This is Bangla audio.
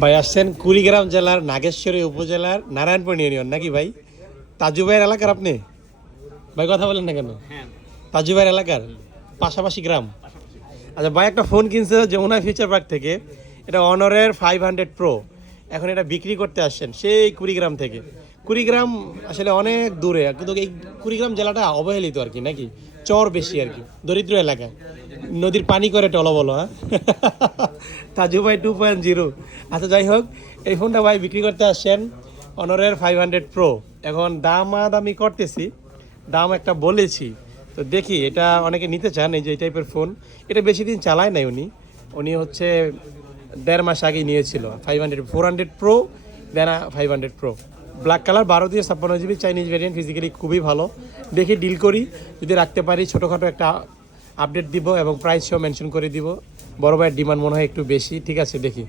ভাই আসছেন কুড়িগ্রাম জেলার নাগেশ্বরী উপজেলার নারায়ণপুর ইউনিয়ন নাকি ভাই? তাজু ভাইয়ের এলাকার আপনি? ভাই কথা বলেন না কেন? তাজু ভাইয়ের এলাকার পাশাপাশি গ্রাম। আচ্ছা ভাই একটা ফোন কিনছে যমুনা ফিউচার পার্ক থেকে, এটা অনরের 500 প্রো। এখন এটা বিক্রি করতে আসছেন সেই কুড়িগ্রাম থেকে। কুড়িগ্রাম আসলে অনেক দূরে, কিন্তু এই কুড়িগ্রাম জেলাটা অবহেলিত আর কি, নাকি চর বেশি আর কি, দরিদ্র এলাকা, নদীর পানি করে টলবলো। হ্যাঁ তাজু ভাই 2.0। আচ্ছা যাই হোক, এই ফোনটা ভাই বিক্রি করতে আসছেন অনরের 500 প্রো। এখন দামাদামি করতেছি, দাম একটা বলেছি, তো দেখি এটা অনেকে নিতে চান এই যে এই টাইপের ফোন। এটা বেশি দিন চালায় নাই উনি, হচ্ছে 1.5 মাস আগে নিয়েছিল 400 প্রো, দেন 500 প্রো ব্ল্যাক কালার 12 দিয়ে 56 জিবি চাইনিজ ভ্যারিয়েন্ট, ফিজিক্যালি খুবই ভালো। দেখি ডিল করি, যদি রাখতে পারি ছোটোখাটো একটা আপডেট দিব এবং প্রাইস সহ মেনশন করে দিব। বড় ভাইয়ের ডিমান্ড মনে হয় একটু বেশি, ঠিক আছে দেখি